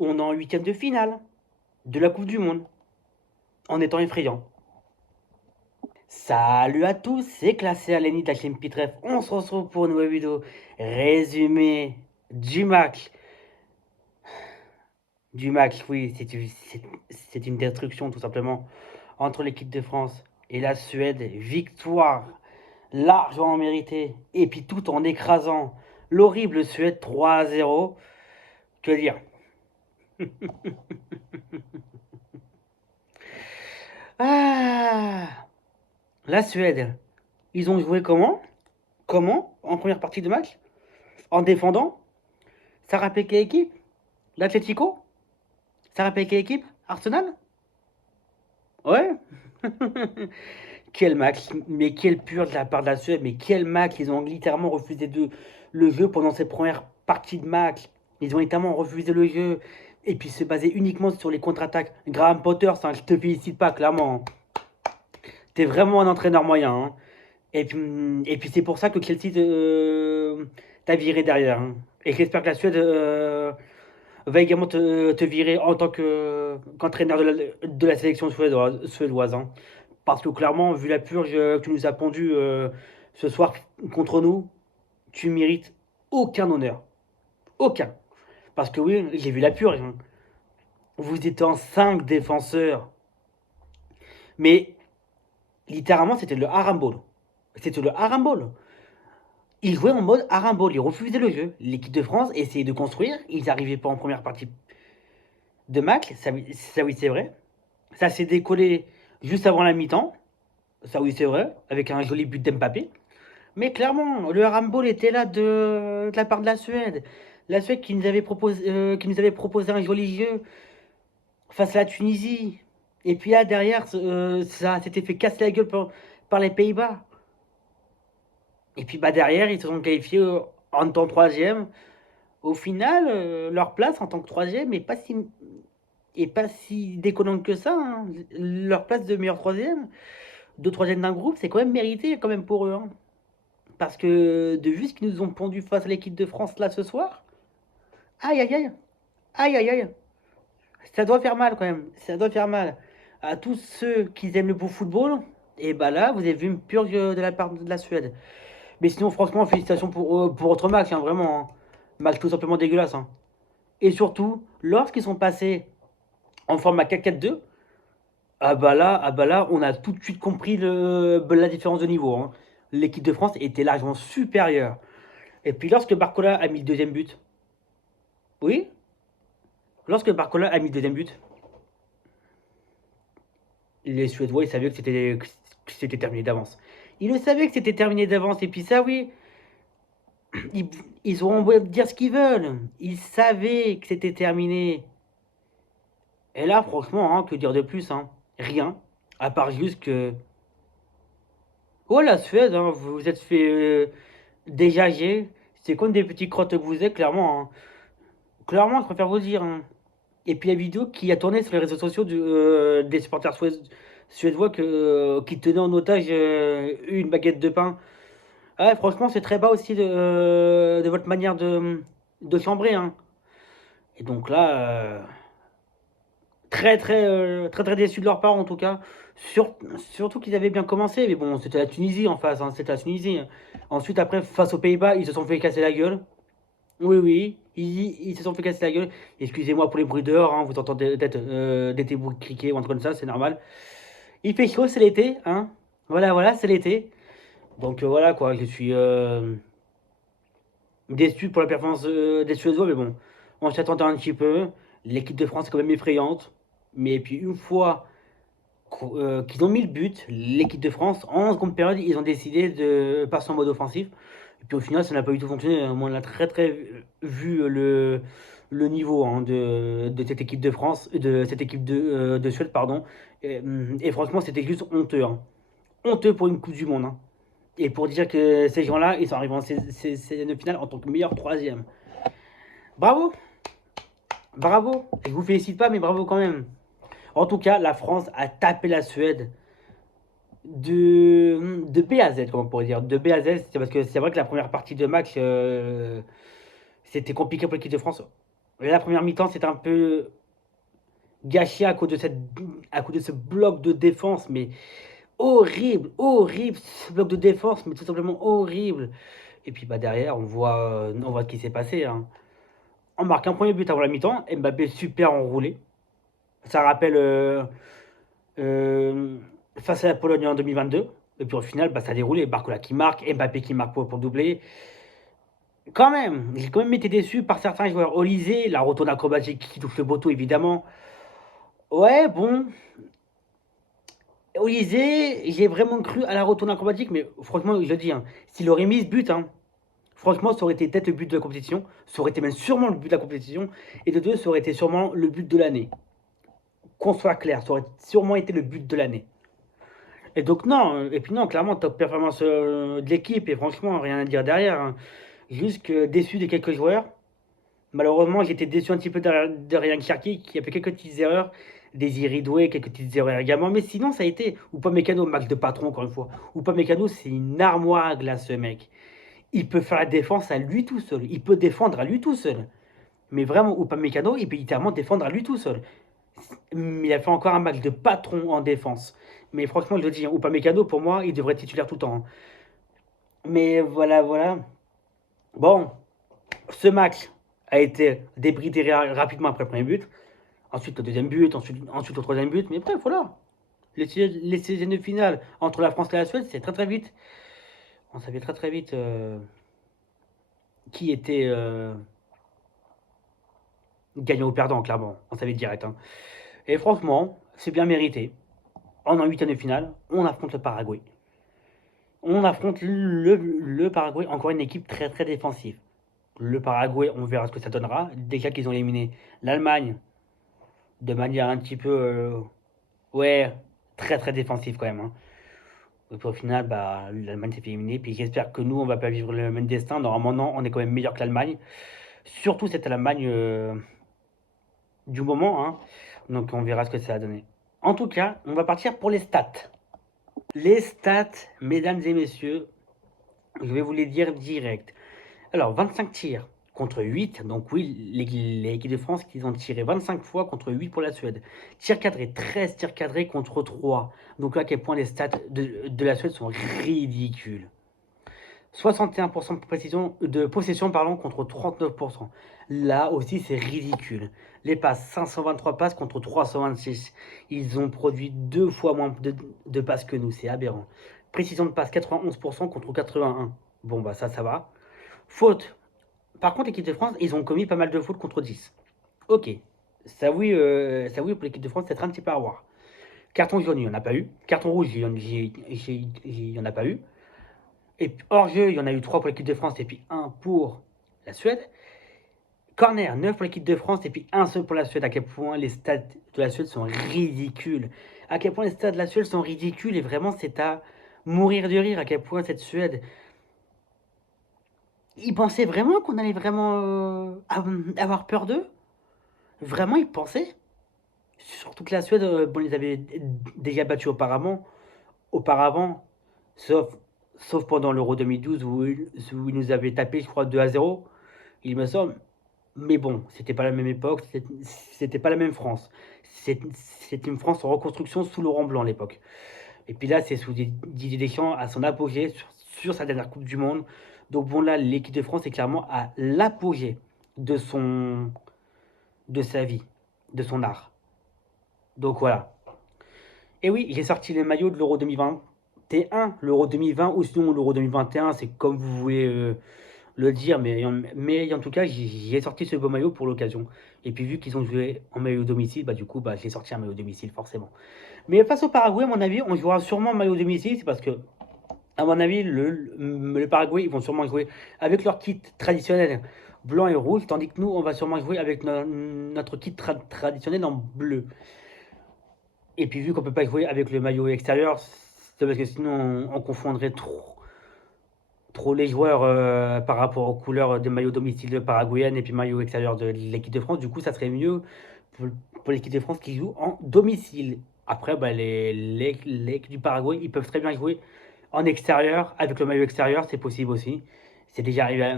on est en huitième de finale de la Coupe du Monde, en étant effrayant. Salut à tous, c'est Classé à l'ennemi de la chaîne Pitref. On se retrouve pour une nouvelle vidéo résumé du match. Oui, c'est une destruction tout simplement entre l'équipe de France et la Suède. Victoire largement méritée, et puis tout en écrasant l'horrible Suède 3-0. Que dire? Ah, la Suède, ils ont joué comment? Comment? En première partie de match? En défendant? Ça rappelle quelle équipe? L'Atlético? Ça rappelle quelle équipe? Arsenal? Ouais. Quel match, mais quelle purge de la part de la Suède, mais quel match. Ils ont littéralement refusé le jeu pendant ces premières parties de match. Ils ont littéralement refusé le jeu et puis se baser uniquement sur les contre-attaques. Graham Potter, ça, je te félicite pas, clairement. T'es vraiment un entraîneur moyen, hein. Et puis c'est pour ça que Chelsea t'a viré derrière, hein. Et j'espère que la Suède va également te virer en tant qu'entraîneur de la sélection suédoise, hein. Parce que clairement, vu la purge que tu nous as pondue ce soir contre nous, tu mérites aucun honneur. Aucun. Parce que oui, j'ai vu la purge, hein. Vous étiez en 5 défenseurs. Mais littéralement, c'était le harambol. C'était le harambol. Ils jouaient en mode harambol. Ils refusaient le jeu. L'équipe de France essayait de construire. Ils n'arrivaient pas en première partie de match. Ça oui, c'est vrai. Ça s'est décollé juste avant la mi-temps. Ça oui, c'est vrai. Avec un joli but d'Mbappé. Mais clairement, le Harambol était là de la part de la Suède. La Suède qui nous avait proposé un joli jeu face à la Tunisie. Et puis là, derrière, ça s'était fait casser la gueule par les Pays-Bas. Et puis bah, derrière, ils se sont qualifiés en tant que troisième. Au final, leur place en tant que troisième est pas si déconnante que ça, hein. Leur place de meilleur troisième, de troisième d'un groupe, c'est quand même mérité quand même pour eux, hein. Parce que de vu ce qu'ils nous ont pondu face à l'équipe de France là ce soir, aïe aïe aïe, aïe aïe aïe, ça doit faire mal quand même, ça doit faire mal. À tous ceux qui aiment le beau football, et bah là, vous avez vu une purge de la part de la Suède. Mais sinon, franchement, félicitations pour votre match, hein, vraiment, hein. Match tout simplement dégueulasse, hein. Et surtout, lorsqu'ils sont passés en format 4-4-2, ah bah là, on a tout de suite compris la différence de niveau, hein. L'équipe de France était largement supérieure. Et puis lorsque Barcola a mis le deuxième but, oui, lorsque Barcola a mis le deuxième but, les Suédois, ils savaient que c'était terminé d'avance. Ils le savaient que c'était terminé d'avance. Et puis ça, oui, ils, ils auront beau dire ce qu'ils veulent. Ils savaient que c'était terminé. Et là, franchement, hein, que dire de plus, hein? Rien. À part juste que... Oh, la Suède, hein, vous vous êtes fait dégager. C'est comme des petits crottes que vous êtes, clairement, hein. Clairement, je préfère vous dire, hein. Et puis la vidéo qui a tourné sur les réseaux sociaux des supporters suédois qui tenaient en otage une baguette de pain. Ah, franchement, c'est très bas aussi de votre manière de chambrer, hein. Et donc là, très déçu de leur part en tout cas. Surtout qu'ils avaient bien commencé, mais bon, c'était la Tunisie en face, hein, c'était la Tunisie. Ensuite, après, face aux Pays-Bas, ils se sont fait casser la gueule. Oui, oui, ils se sont fait casser la gueule. Excusez-moi pour les bruits dehors, hein, vous entendez peut-être des bruits de criquets ou un truc comme ça, c'est normal. Il fait chaud, c'est l'été, hein. Voilà, voilà, c'est l'été. Donc voilà quoi, je suis déçu pour la performance des Suédois, mais bon, on s'attendait un petit peu. L'équipe de France est quand même effrayante. Mais puis une fois qu'ils ont mis le but, l'équipe de France, en seconde période, ils ont décidé de passer en mode offensif. Et puis au final, ça n'a pas du tout fonctionné. On a très vu le niveau, hein, de cette équipe de France, de cette équipe de Suède, pardon. Et franchement, c'était juste honteux, hein. Honteux pour une Coupe du Monde, hein. Et pour dire que ces gens-là, ils sont arrivés en de finale en tant que meilleur troisième. Bravo, bravo. Je vous félicite pas, mais bravo quand même. En tout cas, la France a tapé la Suède de B à Z, comment on pourrait dire. De B à Z, c'est parce que c'est vrai que la première partie de match, c'était compliqué pour l'équipe de France. La première mi-temps, c'est un peu gâché à cause de ce bloc de défense, mais horrible, horrible, ce bloc de défense, mais tout simplement horrible. Et puis bah derrière, on voit ce qui s'est passé, hein. On marque un premier but avant la mi-temps, Mbappé super enroulé. Ça rappelle euh, face à la Pologne en 2022. Et puis au final, bah, ça a déroulé. Barcola qui marque, Mbappé qui marque pour doubler. Quand même, j'ai quand même été déçu par certains joueurs. Olysée, la retourne acrobatique qui touche le poteau évidemment. Ouais, bon, Olysée, j'ai vraiment cru à la retourne acrobatique, mais franchement, je le dis, hein, s'il aurait mis ce but, hein, franchement, ça aurait été peut-être le but de la compétition, ça aurait été même sûrement le but de la compétition, et de deux, ça aurait été sûrement le but de l'année. Qu'on soit clair, ça aurait sûrement été le but de l'année. Et donc non, et puis non, clairement, top performance de l'équipe, et franchement, rien à dire derrière, hein. Juste que déçu des quelques joueurs. Malheureusement, j'étais déçu un petit peu de Ryan Cherki, qui a fait quelques petites erreurs, des Iridoué, quelques petites erreurs également, mais sinon, ça a été, ou pas Mécano, max de patron, encore une fois, ou pas Mécano, c'est une armoire à glace, ce mec. Il peut faire la défense à lui tout seul, il peut défendre à lui tout seul. Mais vraiment, ou pas Mécano, il peut littéralement défendre à lui tout seul. Il a fait encore un match de patron en défense. Mais franchement, je le dis, hein, Upamecano, pour moi, il devrait être titulaire tout le temps, hein. Mais voilà, voilà. Bon, ce match a été débridé rapidement après le premier but. Ensuite, le deuxième but, ensuite le troisième but. Mais bref, voilà. Les séries de finale entre la France et la Suède, c'est très très vite. On savait très très vite qui était gagnant ou perdant, clairement. On savait direct, hein. Et franchement, c'est bien mérité. En huitième de finale, on affronte le Paraguay. On affronte le Paraguay, encore une équipe très très défensive. Le Paraguay, on verra ce que ça donnera. Déjà qu'ils ont éliminé l'Allemagne de manière un petit peu, ouais, très très défensive quand même, hein. Et puis au final, bah, l'Allemagne s'est fait éliminer. Puis j'espère que nous, on va pas vivre le même destin. Normalement, non, on est quand même meilleur que l'Allemagne. Surtout cette Allemagne du moment, hein. Donc on verra ce que ça va donner. En tout cas, on va partir pour les stats. Les stats, mesdames et messieurs, je vais vous les dire direct. Alors, 25 tirs contre 8. Donc oui, l'équipe de France, ils ont tiré 25 fois contre 8 pour la Suède. Tir cadré, 13 tirs cadrés contre 3. Donc là, à quel point les stats de la Suède sont ridicules. 61% de possession contre 39%. Là aussi, c'est ridicule. Les passes, 523 passes contre 326. Ils ont produit 2 fois moins de passes que nous. C'est aberrant. Précision de passe, 91% contre 81. Bon, bah ça va. Faute. Par contre, l'équipe de France, ils ont commis pas mal de fautes contre 10. Ok. Ça oui pour l'équipe de France, c'est un petit peu à voir. Carton jaune, il n'y en a pas eu. Carton rouge, il n'y en a pas eu. Et hors jeu, il y en a eu 3 pour l'équipe de France et puis 1 pour la Suède. Corner, 9 pour l'équipe de France et puis 1 seul pour la Suède. À quel point les stats de la Suède sont ridicules. À quel point les stats de la Suède sont ridicules et vraiment c'est à mourir de rire. À quel point cette Suède. Ils pensaient vraiment qu'on allait vraiment avoir peur d'eux. Vraiment, ils pensaient. Surtout que la Suède, bon, ils avaient déjà battus auparavant, sauf, sauf pendant l'Euro 2012 où ils nous avaient tapé, je crois, 2-0, il me semble. Mais bon, c'était pas la même époque, c'était pas la même France. C'était une France en reconstruction sous Laurent Blanc à l'époque. Et puis là, c'est sous Didier Deschamps à son apogée sur sa dernière Coupe du Monde. Donc bon, là, l'équipe de France est clairement à l'apogée de de sa vie, de son art. Donc voilà. Et oui, j'ai sorti le maillot de l'Euro 2021, l'Euro 2020 ou sinon l'Euro 2021, c'est comme vous voulez le dire, mais en tout cas, j'ai sorti ce beau maillot pour l'occasion. Et puis vu qu'ils ont joué en maillot domicile, bah du coup, bah, j'ai sorti un maillot domicile forcément. Mais face au Paraguay, à mon avis, on jouera sûrement en maillot domicile, c'est parce que, à mon avis, le Paraguay, ils vont sûrement jouer avec leur kit traditionnel blanc et rouge, tandis que nous, on va sûrement jouer avec notre kit traditionnel en bleu. Et puis vu qu'on peut pas jouer avec le maillot extérieur, c'est parce que sinon on confondrait trop les joueurs par rapport aux couleurs des maillots domicile paraguayenne et puis maillot extérieur de l'équipe de France. Du coup, ça serait mieux pour l'équipe de France qui joue en domicile. Après, bah, l'équipe du Paraguay, ils peuvent très bien jouer en extérieur avec le maillot extérieur, c'est possible aussi. C'est déjà arrivé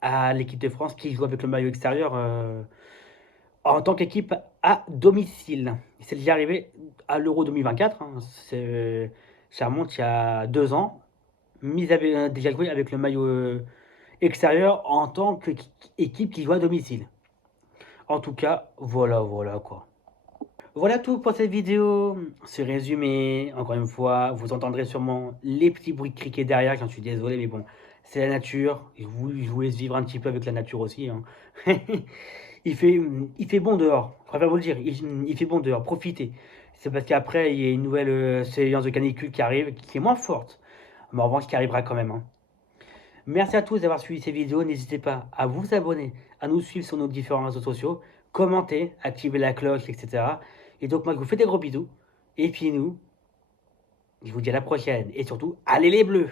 à l'équipe de France qui joue avec le maillot extérieur en tant qu'équipe à domicile. C'est déjà arrivé à l'Euro 2024, hein, ça remonte il y a 2 ans. Ils avaient déjà joué avec le maillot extérieur en tant qu'équipe qui joue à domicile. En tout cas, voilà quoi. Voilà tout pour cette vidéo. Ce résumé, encore une fois, vous entendrez sûrement les petits bruits de criquets derrière, j'en suis désolé, mais bon, c'est la nature. Je vous laisse vivre un petit peu avec la nature aussi, hein. il, fait, il fait bon dehors, je préfère vous le dire, il fait bon dehors, profitez. C'est parce qu'après, il y a une nouvelle séance de canicule qui arrive, qui est moins forte, mais en revanche, qui arrivera quand même, hein. Merci à tous d'avoir suivi ces vidéos. N'hésitez pas à vous abonner, à nous suivre sur nos différents réseaux sociaux, commenter, activer la cloche, etc. Et donc moi je vous fais des gros bisous. Et puis nous, je vous dis à la prochaine. Et surtout, allez les bleus!